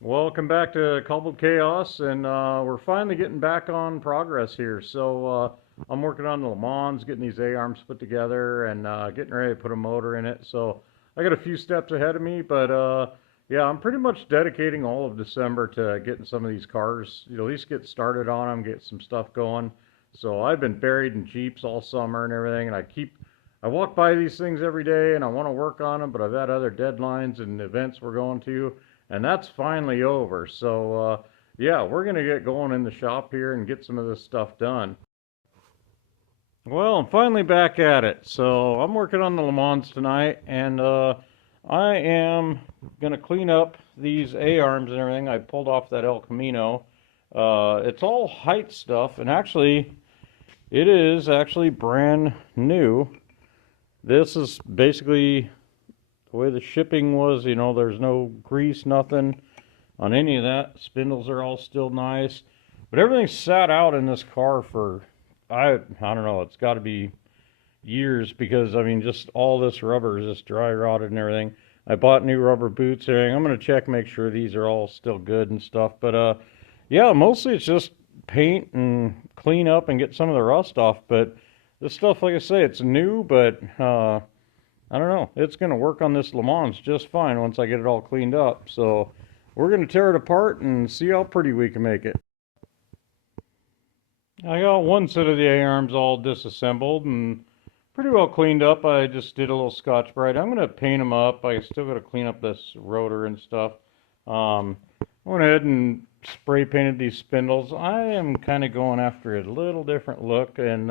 Welcome back to Cobbled Chaos, and we're finally getting back on progress here. I'm working on the Le Mans, getting these A-arms put together, and getting ready to put a motor in it. So I got a few steps ahead of me, but yeah, I'm pretty much dedicating all of December to getting some of these cars, at least get started on them, get some stuff going. So I've been buried in Jeeps all summer and everything, and I walk by these things every day, and I want to work on them, but I've had other deadlines and events we're going to, and that's finally over. Yeah, we're gonna get going in the shop here and get some of this stuff done. Well, I'm finally back at it. So I'm working on the Le Mans tonight, and I am gonna clean up these A arms and everything. I pulled off that El Camino. It's all height stuff, and actually, it is actually brand new. This is basically the way the shipping was. There's no grease, nothing on any of that. Spindles are all still nice, but everything sat out in this car for I don't know. It's got to be years because I mean, just all this rubber is just dry rotted and everything. I bought new rubber boots and everything. I'm gonna check, make sure these are all still good and stuff. But yeah, mostly it's just paint and clean up and get some of the rust off. But this stuff, like I say, it's new, but I don't know. It's going to work on this Le Mans just fine once I get it all cleaned up. So we're going to tear it apart and see how pretty we can make it. I got one set of the A-arms all disassembled and pretty well cleaned up. I just did a little Scotch Brite. I'm going to paint them up. I still got to clean up this rotor and stuff. I went ahead and spray painted these spindles. I am kind of going after a little different look, and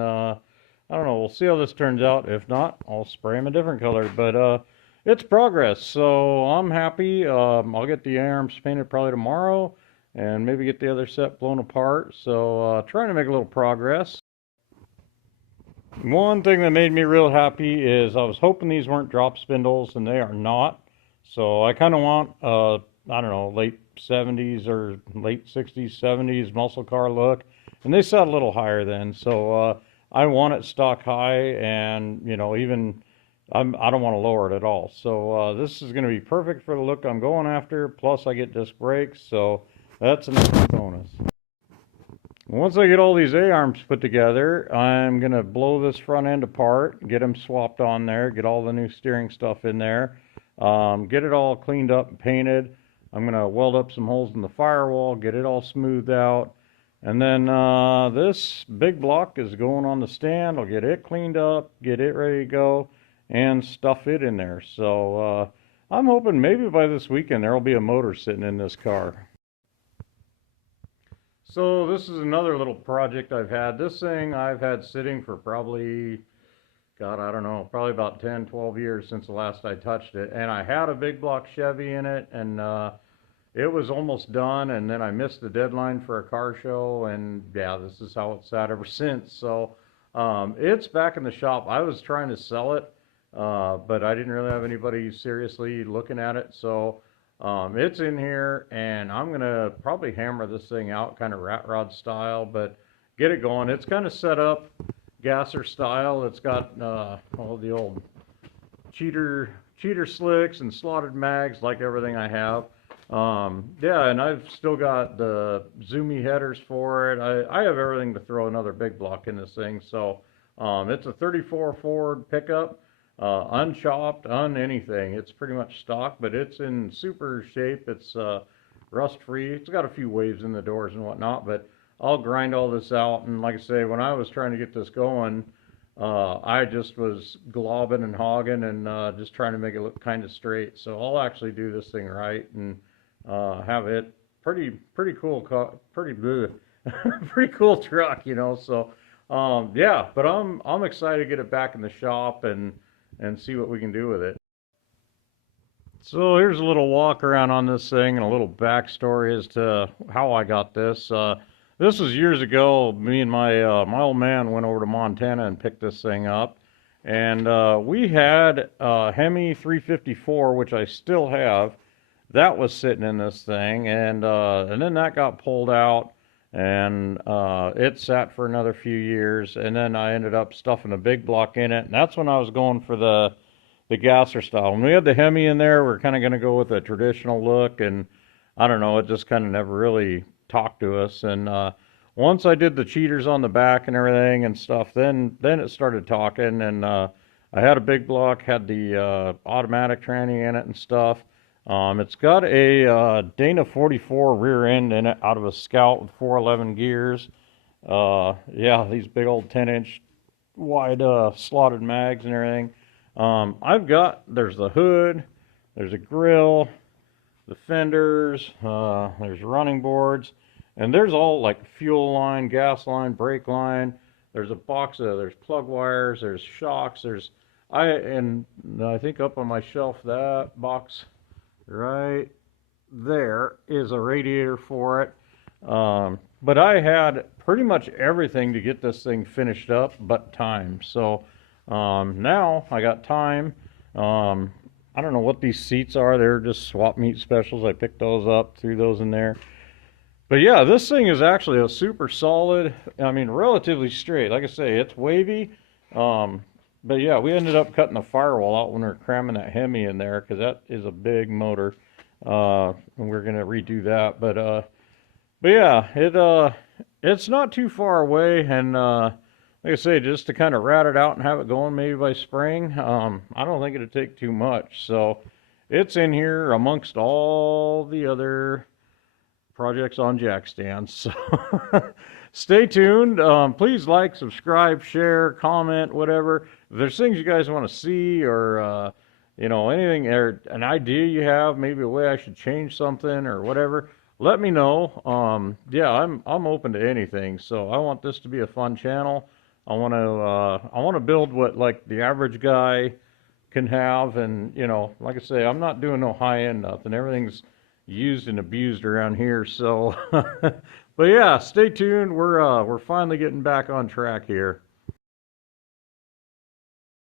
I don't know. We'll see how this turns out. If not, I'll spray them a different color. But it's progress, so I'm happy. I'll get the arms painted probably tomorrow, and maybe get the other set blown apart. So trying to make a little progress. One thing that made me real happy is I was hoping these weren't drop spindles, and they are not. So I kind of want, I don't know, late 70s or late 60s, 70s muscle car look. And they sat a little higher then. So I want it stock high, and, even I don't want to lower it at all. So this is going to be perfect for the look I'm going after. Plus, I get disc brakes. So that's a nice bonus. Once I get all these A-arms put together, I'm going to blow this front end apart, get them swapped on there, get all the new steering stuff in there, get it all cleaned up and painted. I'm going to weld up some holes in the firewall, get it all smoothed out. And then this big block is going on the stand. I'll get it cleaned up, get it ready to go, and stuff it in there. So I'm hoping maybe by this weekend there will be a motor sitting in this car. So this is another little project I've had. This thing I've had sitting for probably, God, I don't know, probably about 10, 12 years since the last I touched it. And I had a big block Chevy in it, and it was almost done, and then I missed the deadline for a car show, and yeah, this is how it's sat ever since. So it's back in the shop. I was trying to sell it, but I didn't really have anybody seriously looking at it. So it's in here, and I'm gonna probably hammer this thing out kind of rat rod style, but get it going. It's kind of set up gasser style. It's got all the old cheater slicks and slotted mags like everything I have. Yeah, and I've still got the zoomy headers for it. I have everything to throw another big block in this thing. So it's a 34 Ford pickup, unchopped, anything. It's pretty much stock, but it's in super shape. It's rust free. It's got a few waves in the doors and whatnot, but I'll grind all this out. And like I say, when I was trying to get this going, I just was globbing and hogging and just trying to make it look kind of straight. So I'll actually do this thing right and have it pretty cool, pretty good, pretty cool truck. So yeah, but I'm excited to get it back in the shop and see what we can do with it. So here's a little walk around on this thing and a little backstory as to how I got this. This was years ago. Me and my old man went over to Montana and picked this thing up, and we had a Hemi 354, which I still have. That was sitting in this thing, and then that got pulled out, and it sat for another few years, and then I ended up stuffing a big block in it, and that's when I was going for the gasser style. When we had the Hemi in there, we're kind of going to go with a traditional look, and I don't know, it just kind of never really talked to us. And once I did the cheaters on the back and everything and stuff, then it started talking. And I had a big block, had the automatic tranny in it and stuff. It's got a Dana 44 rear end in it out of a Scout with 411 gears. Yeah, these big old 10-inch wide slotted mags and everything. There's the hood, there's a grill, the fenders, there's running boards, and there's all like fuel line, gas line, brake line. There's plug wires, there's shocks, and I think up on my shelf, that box right there is a radiator for it. But I had pretty much everything to get this thing finished up but time. So now I got time. I don't know what these seats are. They're just swap meet specials. I picked those up, threw those in there. But yeah, this thing is actually a super solid, I mean, relatively straight. Like I say, it's wavy. But yeah, we ended up cutting the firewall out when we were cramming that Hemi in there because that is a big motor. And we're going to redo that. But yeah, it's not too far away. And like I say, just to kind of rat it out and have it going maybe by spring, I don't think it'd take too much. So it's in here amongst all the other projects on jack stands. So stay tuned. Please like, subscribe, share, comment, whatever. If there's things you guys want to see or anything or an idea you have, maybe a way I should change something or whatever, let me know. Yeah, I'm open to anything. So I want this to be a fun channel. I want to build what like the average guy can have, and like I say, I'm not doing no high end nothing. Everything's used and abused around here. So, but yeah, stay tuned. We're finally getting back on track here.